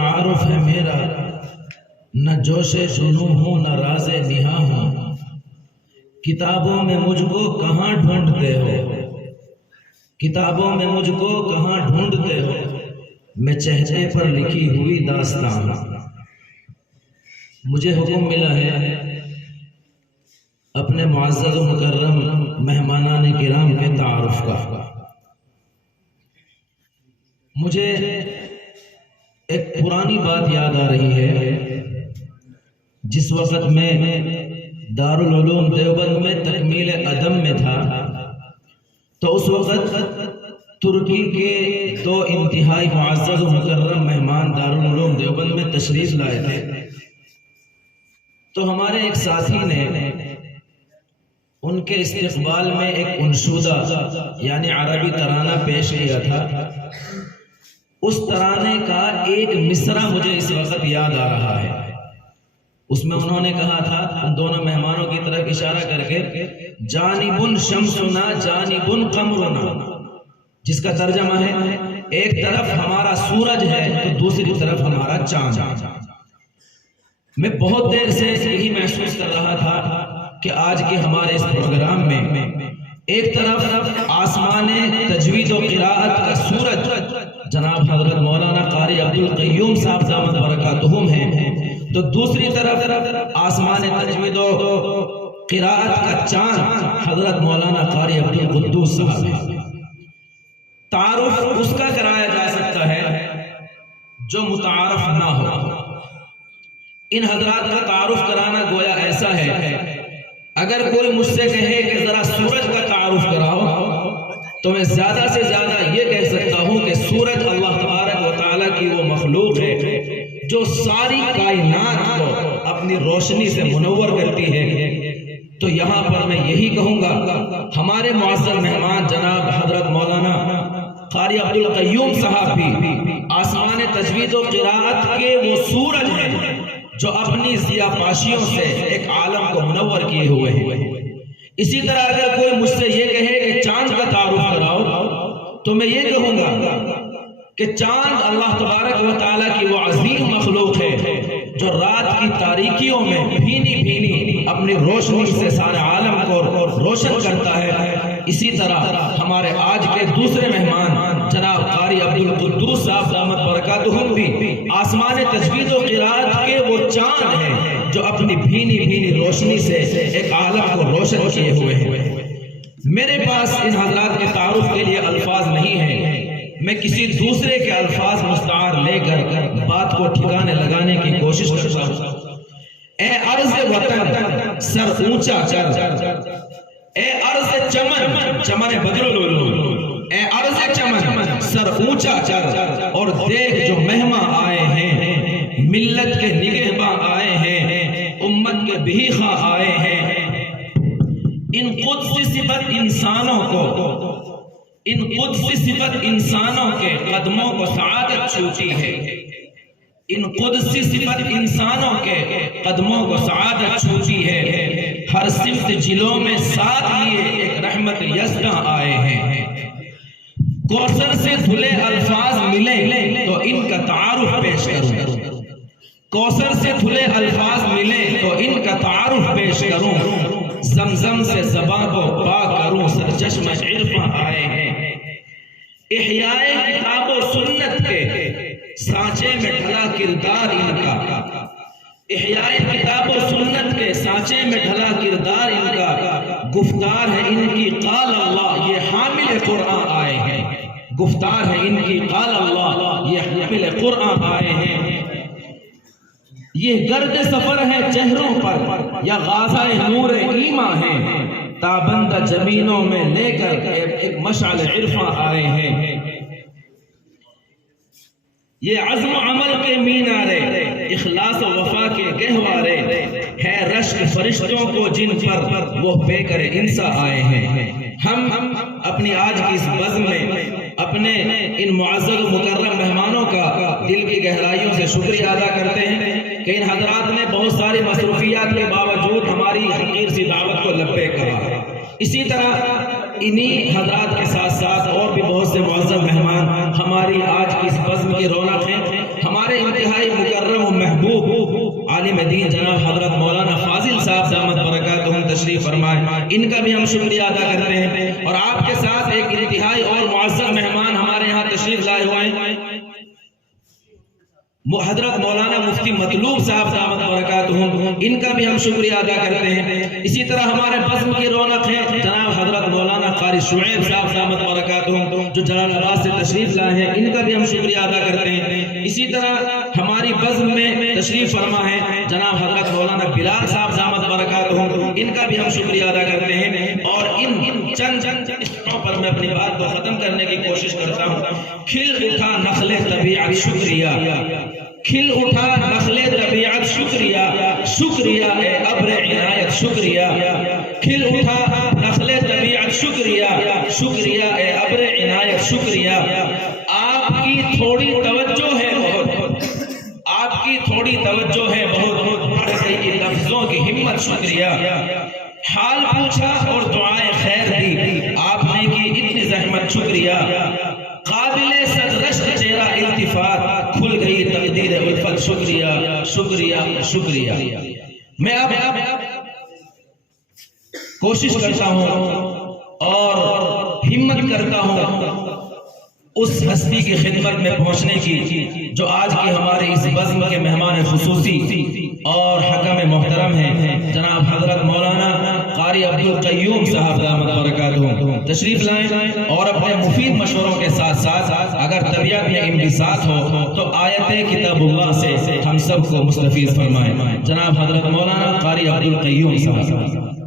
تعارف ہے میرا، نہ جوش جنوں ہوں نہ راز نہا ہوں، کتابوں میں مجھ کو کہاں ڈھونڈتے ہو، کتابوں میں مجھ کو کہاں ڈھونڈتے ہو، میں چہرے پر لکھی ہوئی داستان۔ مجھے حکم ملا ہے اپنے معزز و مکرم مہمانان کرام کے تعارف کا۔ مجھے ایک پرانی بات یاد آ رہی ہے، جس وقت میں دارالعلوم دیوبند میں تکمیل ادب میں تھا تو اس وقت ترکی کے دو انتہائی معزز و مکرم مہمان دارالعلوم دیوبند میں تشریف لائے تھے، تو ہمارے ایک ساتھی نے ان کے استقبال میں ایک انشودہ یعنی عربی ترانہ پیش کیا تھا۔ اس ترانے کا ایک مصرع مجھے اس وقت یاد آ رہا ہے۔ اس میں انہوں نے کہا تھا ان دونوں مہمانوں کی طرف اشارہ کر کے، جانب شمسنا جانب قمرنا، جس کا ترجمہ ہے ایک طرف ہمارا سورج ہے تو دوسری طرف ہمارا چاند۔ میں بہت دیر سے یہی محسوس کر رہا تھا کہ آج کے ہمارے اس پروگرام میں ایک طرف آسمان تجوید و قراءت کا سورج جناب حضرت مولانا قاری عبدالقیوم صاحب دامت برکاتہم ہیں، تو دوسری طرف آسمان تجوید و قراءت کا چاند حضرت مولانا قاری عبدالقدوس صاحب ہیں۔ تعارف اس کا کرایا جا سکتا ہے جو متعارف نہ ہو۔ ان حضرات کا تعارف کرانا گویا ایسا ہے، اگر کوئی مجھ سے کہے کہ ذرا سورج کا تعارف کراؤ تو میں زیادہ سے زیادہ یہ کہہ سکتا ہوں کہ سورج اللہ تبارک و تعالیٰ کی وہ مخلوق ہے جو ساری کائنات کو اپنی روشنی سے منور کرتی ہے۔ تو یہاں پر میں یہی کہوں گا ہمارے معزز مہمان جناب حضرت مولانا قاری عبدالقیوم صاحب بھی آسمان تجوید و قراءت کے وہ سورج ہیں جو اپنی ضیاء پاشیوں سے ایک عالم کو منور کیے ہوئے ہیں۔ اسی طرح اگر کوئی مجھ سے یہ کہے کہ چاند کا تعارف کراؤ تو میں یہ کہوں گا کہ چاند اللہ تبارک و تعالیٰ کی وہ عظیم مخلوق ہے جو رات کی تاریکیوں میں بھینی بھینی اپنی روشنی سے سارے عالم کو روشن کرتا ہے۔ اسی طرح ہمارے آج کے دوسرے مہمان جناب قاری عبدالقدوس صاحب دامت برکاتہم بھی آسمان تجوید و قراءت کے وہ چاند ہیں جو اپنی بھینی بھینی روشنی سے ایک عالم کو روشن کیے ہوئے ہیں۔ میرے پاس ان حضرات کے تعارف کے لیے الفاظ نہیں ہیں، میں کسی دوسرے کے الفاظ مستعار لے کر بات کو ٹھکانے لگانے کی کوشش کرتا ہوں۔ اے عرض وطن سر اونچا کر، اے عرض چمن چمن بدرالعلوم، اے عرض چمن سر اونچا کر اور دیکھ جو مہماں آئے ہیں، ملت کے نگہباں آئے ہیں، امت کے بہیخاں آئے ہیں۔ ان قدسی صفت انسانوں کو، ان قدسی صفت انسانوں کے قدموں کو سعادت چھوتی ہے، ان قدسی صفت انسانوں کے قدموں کو سعادت چھوتی ہے۔ ہر صفت جلوں میں ساتھ لیے ایک رحمت یزداں آئے ہیں۔ کوثر سے دھلے الفاظ ملیں تو ان کا تعارف پیش کروں، کوثر سے دھلے الفاظ ملیں تو ان کا تعارف پیش کروں، زمزم سے زباں کو پاک کروں، سرچشمہ عرفاں آئے ہیں۔ احیاء کتاب و سنت کے سانچے میں ڈھلا کردار ان کا، احیاء کتاب و سنت کے سانچے میں ڈھلا کردار ان کا، گفتار ہے ان کی قال اللہ یہ حامل قرآن آئے ہیں، گفتار ہے ان کی قال اللہ یہ حامل قرآن آئے ہیں۔ یہ گرد سفر ہے چہروں پر یا غازہ نور ایماں ہیں، تابندہ زمینوں میں لے کر ایک مشعل عرفاں آئے ہیں۔ یہ عزم عمل کے مینارے، اخلاص و وفا کے گہوارے، ہے رشک فرشتوں کو جن پر وہ بے کر انسا آئے ہیں۔ ہم اپنی آج کی اس بزم میں اپنے ان معزز و مکرم مہمانوں کا دل کی گہرائیوں سے شکریہ ادا کرتے ہیں کہ ان حضرات نے بہت ساری مصروفیات کے باوجود ہماری حقیر سی دعوت کو لبیک کہا۔ اسی طرح انہی حضرات کے ساتھ ساتھ اور بھی بہت سے معزز مہمان ہماری آج کی اس بزم کی رونق ہیں۔ ہمارے انتہائی مکرم و محبوب عالم دین جناب حضرت مولانا فاضل صاحب دامت برکاتہم تشریف فرمائے، ان کا بھی ہم شکریہ ادا کرتے ہیں۔ اور آپ کے ساتھ ایک انتہائی اور معزز مہمان ہمارے یہاں تشریف لائے ہوئے ہیں، حضرت مولانا مفتی مطلوب صاحب دامت برکاتہم، ان کا بھی ہم شکریہ ادا کرتے ہیں۔ اسی طرح ہمارے بزم کی رونق ہے جناب حضرت مولانا قاری شعیب صاحب دامت برکاتہم جو جلال آباد سے تشریف لائے ہیں، ان کا بھی ہم شکریہ ادا کرتے ہیں۔ اسی طرح ہماری بزم میں تشریف فرما ہے جناب حضرت مولانا بلال صاحب دامت برکاتہم، ان کا بھی ہم شکریہ ادا کرتے ہیں۔ اور ان چند اسٹوں پر میں اپنی بات کو ختم کرنے کی کوشش کرتا ہوں۔ کھل اٹھا نخل طبیعت شکریہ، کھل اٹھا نخل طبیعت شکریہ، شکریہ اے ابر عنایت شکریہ، کھل اٹھا نخل طبیعت شکریہ، شکریہ اے ابر عنایت شکریہ۔ آپ کی تھوڑی توجہ ہے بہت، آپ کی تھوڑی توجہ ہے بہت، بڑھ گئی لفظوں کی ہمت شکریہ۔ حال پوچھا اور دعائیں خیر دی، آپ نے کی اتنی زحمت شکریہ۔ قابل صدرشت چہرہ التفات، کھل گئی تقدیر الفت شکریہ، شکریہ شکریہ۔ میں اب کوشش کرتا ہوں اور ہمت کرتا ہوں اس ہستی کی خدمت میں پہنچنے کی جو آج کی ہمارے اس بزم کے مہمان خصوصی اور حکم محترم ہیں جناب حضرت مولانا قاری عبدالقیوم صاحب دامت برکاتہم تشریف لائیں، اور اپنے مفید مشوروں کے ساتھ ساتھ اگر طبیعت میں انبساط ہو تو آیت کتاب اللہ سے ہم سب کو مستفیض فرمائیں۔ جناب حضرت مولانا قاری عبدالقیوم صاحب۔